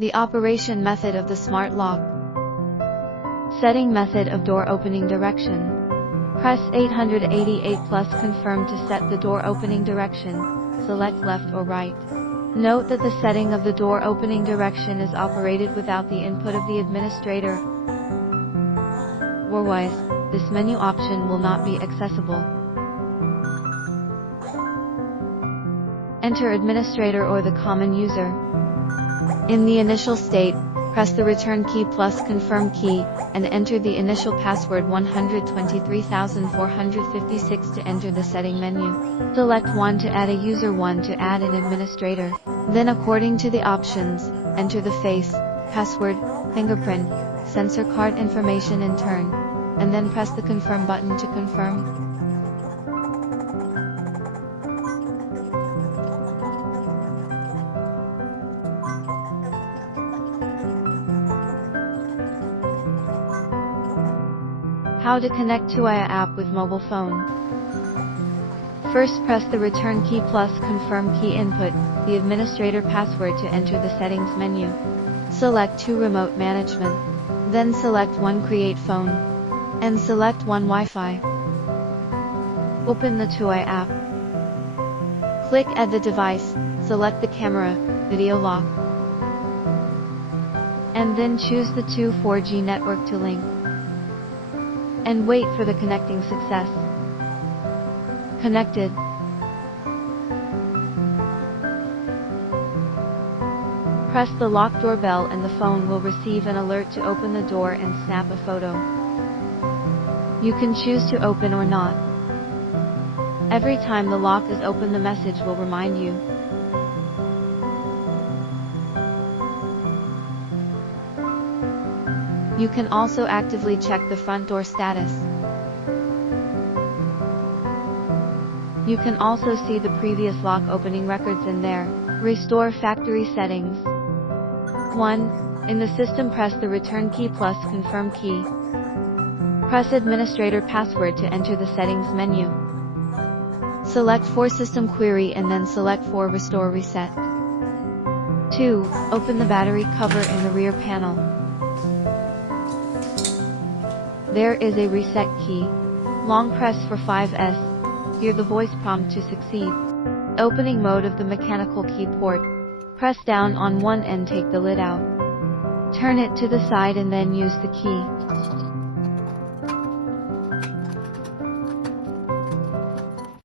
The operation method of the smart lock. Setting method of door opening direction. Press 888 plus confirm to set the door opening direction. Select left or right. Note that the setting of the door opening direction is operated without the input of the administrator. Otherwise, this menu option will not be accessible. Enter administrator or the common user. In the initial state, press the return key plus confirm key, and enter the initial password 123,456 to enter the setting menu. Select 1 to add a user, 1 to add an administrator. Then according to the options, enter the face, password, fingerprint, sensor card information in turn, and then press the confirm button to confirm. How to connect to IA app with mobile phone. First press the return key plus confirm key, input the administrator password to enter the settings menu. Select 2 remote management. Then select 1 create phone. And select 1 Wi-Fi. Open the TUI app. Click add the device, select the camera, video lock. And then choose the 2 4G network to link. And wait for the connecting success. Connected. Press the lock doorbell and the phone will receive an alert to open the door and snap a photo. You can choose to open or not. Every time the lock is open, the message will remind you. You can also actively check the front door status. You can also see the previous lock opening records in there. Restore factory settings. 1. In the system, press the return key plus confirm key. Press administrator password to enter the settings menu. Select for system query and then select for restore reset. 2. Open the battery cover in the rear panel. There is a reset key. Long press for 5S. Hear the voice prompt to succeed. Opening mode of the mechanical key port. Press down on one and take the lid out. Turn it to the side and then use the key.